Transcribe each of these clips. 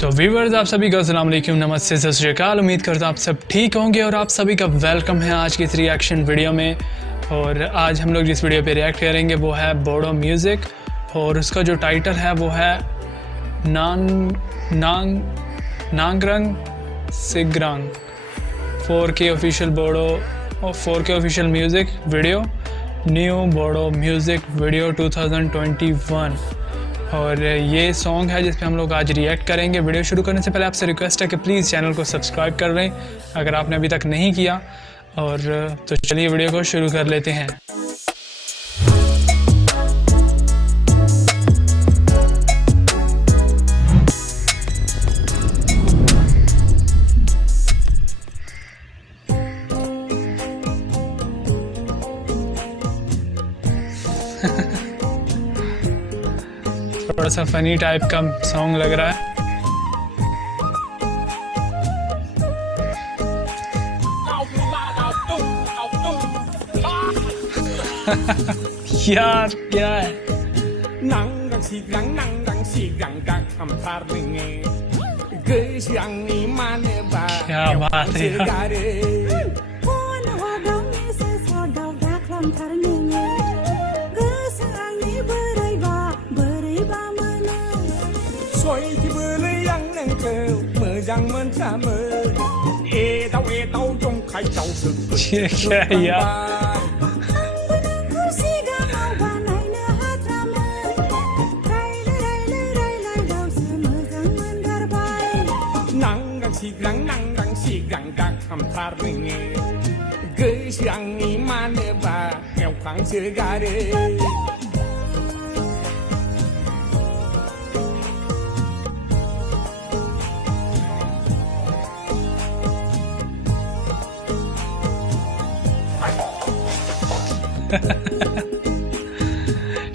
तो व्यूअर्स, आप सभी का अस्सलाम वालेकुम, नमस्ते, सत श्री अकाल। उम्मीद करता हूँ आप सब ठीक होंगे और आप सभी का वेलकम है आज की इस रिएक्शन वीडियो में। और आज हम लोग जिस वीडियो पे रिएक्ट करेंगे वो है बोडो म्यूज़िक और उसका जो टाइटल है वो है नांगरंग सिगरंग 4K ऑफिशियल बोडो और 4K official music video, new Bodo music video 2021। और ये सॉन्ग है जिस पे हम लोग आज रिएक्ट करेंगे। वीडियो शुरू करने से पहले आपसे रिक्वेस्ट है कि प्लीज़ चैनल को सब्सक्राइब कर लें अगर आपने अभी तक नहीं किया। और तो चलिए वीडियो को शुरू कर लेते हैं। थोड़ा सा फनी टाइप का सॉन्ग लग रहा है। यार क्या है? क्या बात है यार। ये क्या है यार?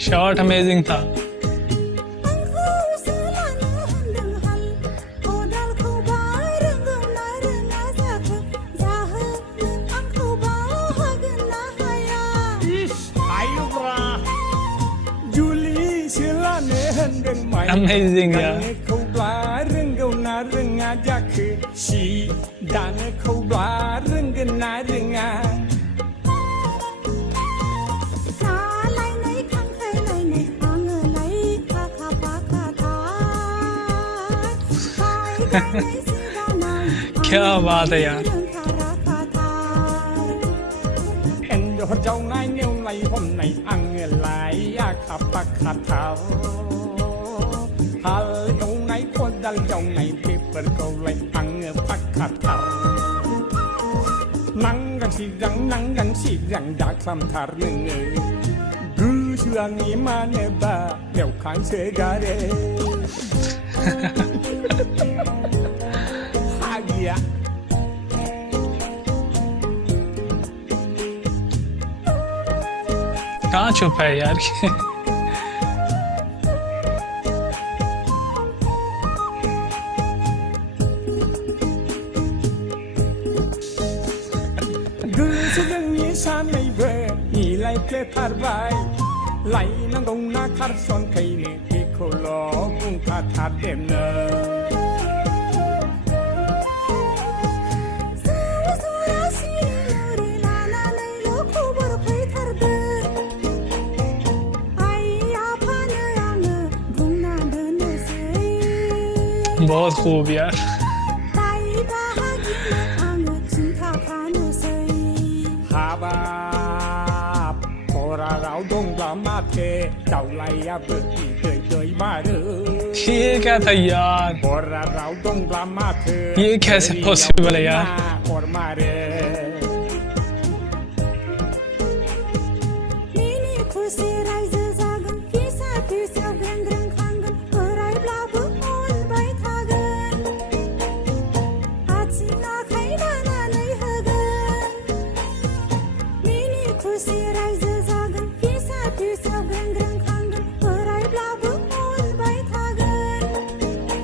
शॉट अमेजिंग था। अमेजिंग यार। क्या बात है यार। कहाँ चुप है यार? बहुत खूब यार। ये क्या था यार? ये कैसे पॉसिबल है यार?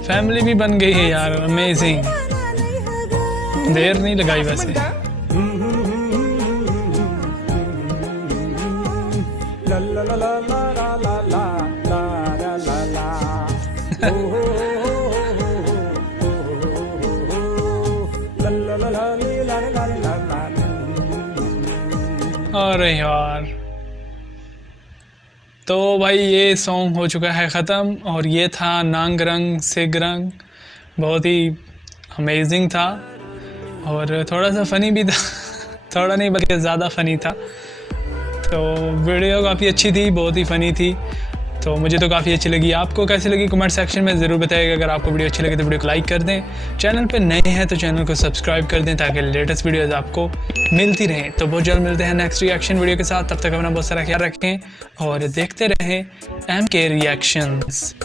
फैमिली भी बन गई है यार। अमेजिंग। देर नहीं लगाई वैसे। अरे यार, तो भाई ये सॉन्ग हो चुका है ख़त्म और ये था नांग रंग सिग रंग। बहुत ही अमेजिंग था और थोड़ा सा फ़नी भी था थोड़ा नहीं बल्कि ज़्यादा फ़नी था। तो वीडियो काफ़ी अच्छी थी, बहुत ही फ़नी थी, तो मुझे तो काफ़ी अच्छी लगी। आपको कैसी लगी कमेंट सेक्शन में ज़रूर बताइएगा। अगर आपको वीडियो अच्छी लगी तो वीडियो को लाइक कर दें, चैनल पे नए हैं तो चैनल को सब्सक्राइब कर दें ताकि लेटेस्ट वीडियोज़ आपको मिलती रहें। तो बहुत जल्द मिलते हैं नेक्स्ट रिएक्शन वीडियो के साथ, तब तक अपना बहुत सारा ख्याल रखें और देखते रहें MK रिएक्शंस।